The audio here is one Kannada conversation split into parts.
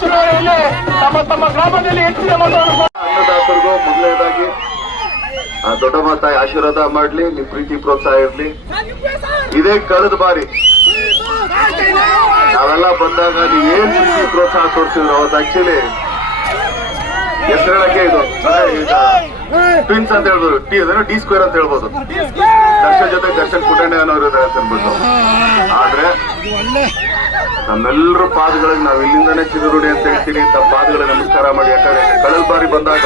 ಚುನಾವಣೆಯಲ್ಲಿ ತಮ್ಮ ತಮ್ಮ ಗ್ರಾಮದಲ್ಲಿ ಹೆಚ್ಚಿನ ಮೊದಲನೇದಾಗಿ, ಆ ದೊಡ್ಡಮ್ಮ ತಾಯಿ ಆಶೀರ್ವಾದ ಮಾಡ್ಲಿ, ನಿಮ್ ಪ್ರೀತಿ ಪ್ರೋತ್ಸಾಹ ಇರ್ಲಿ. ಇದೇ ಕಳೆದ ಬಾರಿ, ನಾವೆಲ್ಲ ಬಂದಾಗ ಏನ್ ಪ್ರೀತಿ ಪ್ರೋತ್ಸಾಹ ತೋರಿಸಿದ್ರು ಅವತ್ತು? ಆಕ್ಚುಲಿ ಹೆಸರೇಳಕ್ಕೆ ಇದು ಟ್ವಿನ್ಸ್ ಅಂತ ಹೇಳ್ಬೋದು ಟಿ ಅದೇನೋ ಡಿ ಸ್ಕ್ವೇರ್ ಅಂತ ಹೇಳ್ಬೋದು. ದರ್ಶನ್ ಜೊತೆ ದರ್ಶನ್ ಪುಟಣ್ಣ ಅನ್ನೋರು ಅಂತ ಅನ್ಬಿಟ್ಟು. ಆದ್ರೆ ನಮ್ಮೆಲ್ಲರ ಪಾದಗಳಿಗೆ ನಾವು ಇಲ್ಲಿಂದಾನೇ ಚಿದುರುಡಿ ಅಂತ ಹೇಳ್ತೀನಿ. ತಮ್ಮ ಪಾದಗಳಿಗೆ ನಮಸ್ಕಾರ ಮಾಡಿ. ಯಾಕಂದ್ರೆ ಕಳೆದ ಬಾರಿ ಬಂದಾಗ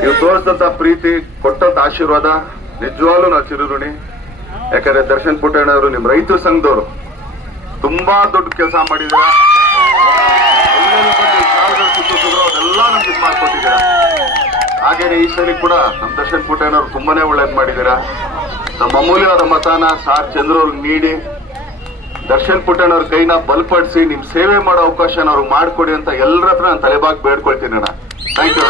ನೀವು ತೋರಿಸಿದಂತ ಪ್ರೀತಿ ಕೊಟ್ಟಂತ ಆಶೀರ್ವಾದ, ನಿಜವಾಗ್ಲೂ ನಾವು ಚಿರುರುಣಿ ಯಾಕಂದ್ರೆ ದರ್ಶನ್ ಪುಟ್ಟಣ್ಣ ಅವರು ನಿಮ್ ರೈತರ ಸಂಘದವರು. ತುಂಬಾ ದೊಡ್ಡ ಕೆಲಸ ಮಾಡಿದ್ರ ಹಾಗೇನೆ ಈ ಸರಿ ಕೂಡ ನಮ್ ದರ್ಶನ್ ಪುಟ್ಟಣ್ಣವ್ರು ತುಂಬಾನೇ ಒಳ್ಳೇದ್ ಮಾಡಿದೀರ ನಮ್ಮ ಅಮೂಲ್ಯವಾದ ಮತಾನ ಸಾರ್ ಚಂದ್ರ ಅವ್ರಿಗೆ ನೀಡಿ. ದರ್ಶನ್ ಪುಟ್ಟಣ್ಣವ್ರ ಕೈನ ಬಲಪಡಿಸಿ ನಿಮ್ ಸೇವೆ ಮಾಡೋ ಅವಕಾಶ ಅವ್ರಿಗೆ ಮಾಡ್ಕೊಡಿ ಅಂತ ಎಲ್ಲರ ಹತ್ರ ನಾನು ತಲೆಬಾಗಿ ಬೇಡ್ಕೊಳ್ತೀನಿ ಅಣ್ಣ. ಥ್ಯಾಂಕ್ ಯು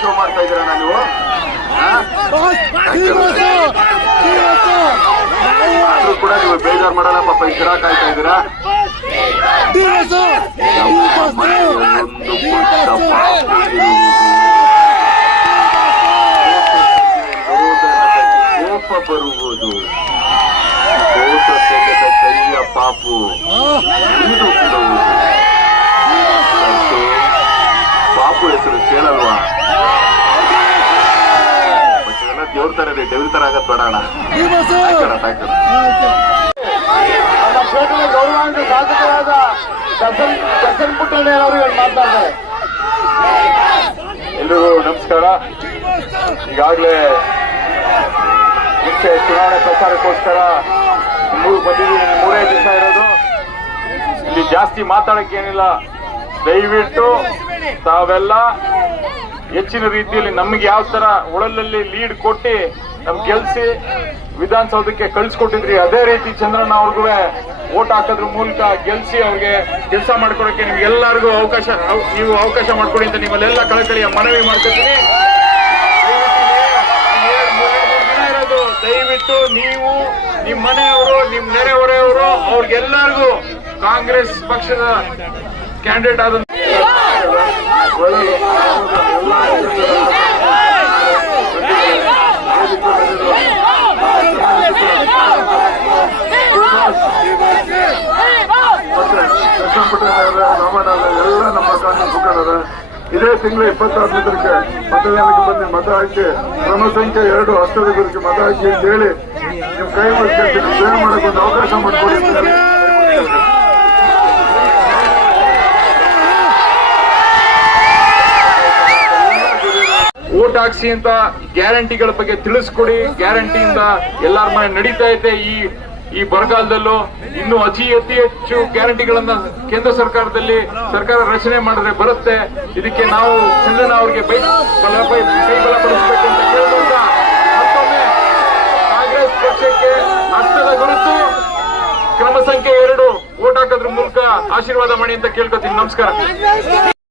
ಶೋ ಮಾಡ್ತಾ ಇದ್ದೀರ ನೀವು? ಕೂಡ ನೀವು ಬೇಜಾರ್ ಮಾಡಲ್ಲ ಪಾಪ, ಈ ಗಿಡ ಕಾಯ್ತಾ ಇದ್ದೀರಾ. ಕೋಪ ಬರುವುದು. ಸಂತು, ಪಾಪು ಹೆಸರು ಕೇಳಲ್ವಾ ಮತ್ತೆ ತರ ಇದೆ ದೇವ್ರ ತರ ಆಗದ್ ಬೇಡ ಅಣ್ಣ ಥ್ಯಾಂಕ್ ಯು ಅಣ್ಣ, ಥ್ಯಾಂಕ್ ಯು ನಮ್ಮ ಕ್ಷೇತ್ರದ ಗೌರವಾನ್ವಿತ ಶಾಸಕರಾದ ದರ್ಶನ್ ಪುಟ್ಟಣ್ಣಯ್ಯನವರು ಇವತ್ತು ಮಾತನಾಡ್ತಾರೆ ಎಲ್ರಿಗೂ ನಮಸ್ಕಾರ. ಈಗಾಗಲೇ ಚುನಾವಣೆ ಪ್ರಚಾರಕ್ಕೋಸ್ಕರ ಮೂರು ಬಂದಿದ್ದೀವಿ ಮೂರೇ ದಿವಸ ಇರೋದು. ಇಲ್ಲಿ ಜಾಸ್ತಿ ಮಾತಾಡಕ್ಕೇನಿಲ್ಲ. ದಯವಿಟ್ಟು ತಾವೆಲ್ಲ ಹೆಚ್ಚಿನ ರೀತಿಯಲ್ಲಿ ನಮ್ಗೆ ಯಾವ ತರ ಒಳಲಲ್ಲಿ ಲೀಡ್ ಕೊಟ್ಟು ನಮ್ ಗೆಲ್ಸಿ ವಿಧಾನಸೌಧಕ್ಕೆ ಕಳ್ಸಿಕೊಟ್ಟಿದ್ರಿ. ಅದೇ ರೀತಿ ಚಂದ್ರಣ್ಣ ಅವ್ರಿಗೂ ಓಟ್ ಹಾಕೋದ್ರ ಮೂಲಕ ಗೆಲ್ಸಿ ಅವ್ರಿಗೆ ಕೆಲಸ ಮಾಡ್ಕೊಡಕ್ಕೆ ನಿಮ್ಗೆಲ್ಲರಿಗೂ ಅವಕಾಶ, ಅವ್- ನೀವು ಅವಕಾಶ ಮಾಡ್ಕೊಡಿ ಅಂತ ನಿಮ್ಮಲ್ಲೆಲ್ಲ ಕಳಕಳಿಯ ಮನವಿ ಮಾಡ್ಕೊತೀನಿ. ದಯವಿಟ್ಟು ನೀವು ನಿಮ್ಮ ಮನೆಯವರು ನಿಮ್ಮ ನೆರೆಹೊರೆಯವರು ಅವ್ರಿಗೆಲ್ಲರಿಗೂ ಕಾಂಗ್ರೆಸ್ ಪಕ್ಷದ ಕ್ಯಾಂಡಿಡೇಟ್ ಆದ ಇದೇ ತಿಂಗಳು ಇಪ್ಪತ್ತಾರನೇದಕ್ಕೆ ಮತದಾನಕ್ಕೆ ಬಂದು ಮತ ಹಾಕಿ ಕ್ರಮ ಸಂಖ್ಯೆ ಎರಡು ಹತ್ತದ ಗುರಿಗೆ ಮತ ಹಾಕಿ ಅಂತ ಹೇಳಿ ನಿಮ್ಮ ಕೈ ಮುಗಿಸ್ಕೊಂಡು ಸೇವೆ ಒಂದು ಅವಕಾಶ ಮಾಡಿಕೊಡಿ ಓಟ್ ಹಾಕ್ಸಿ ಅಂತ ಗ್ಯಾರಂಟಿಗಳ ಬಗ್ಗೆ ತಿಳಿಸ್ಕೊಡಿ. ಗ್ಯಾರಂಟಿಯಿಂದ ಎಲ್ಲರ ಮನೆ ನಡೀತಾ ಇದೆ ಈ ಈ ಬರಗಾಲದಲ್ಲೂ ಇನ್ನು ಅತಿ ಅತಿ ಹೆಚ್ಚು ಗ್ಯಾರಂಟಿಗಳನ್ನ ಕೇಂದ್ರ ಸರ್ಕಾರದಲ್ಲಿ ಸರ್ಕಾರ ರಚನೆ ಮಾಡಿದ್ರೆ ಬರುತ್ತೆ. ಇದಕ್ಕೆ ನಾವು ಚಂದ್ರನ ಅವರಿಗೆ ಕೈ ಬಲ ಅಂತ ಕೇಳುವಂತ ಮತ್ತೊಮ್ಮೆ ಕಾಂಗ್ರೆಸ್ ಪಕ್ಷಕ್ಕೆ ಹಸ್ತದ ಗುರುತು. ಕ್ರಮ ಸಂಖ್ಯೆ ಎರಡು. ಓಟ್ ಹಾಕೋದ್ರ ಮೂಲಕ ಆಶೀರ್ವಾದ ಮಾಡಿ ಅಂತ ಕೇಳ್ಕೊತೀನಿ. ನಮಸ್ಕಾರ.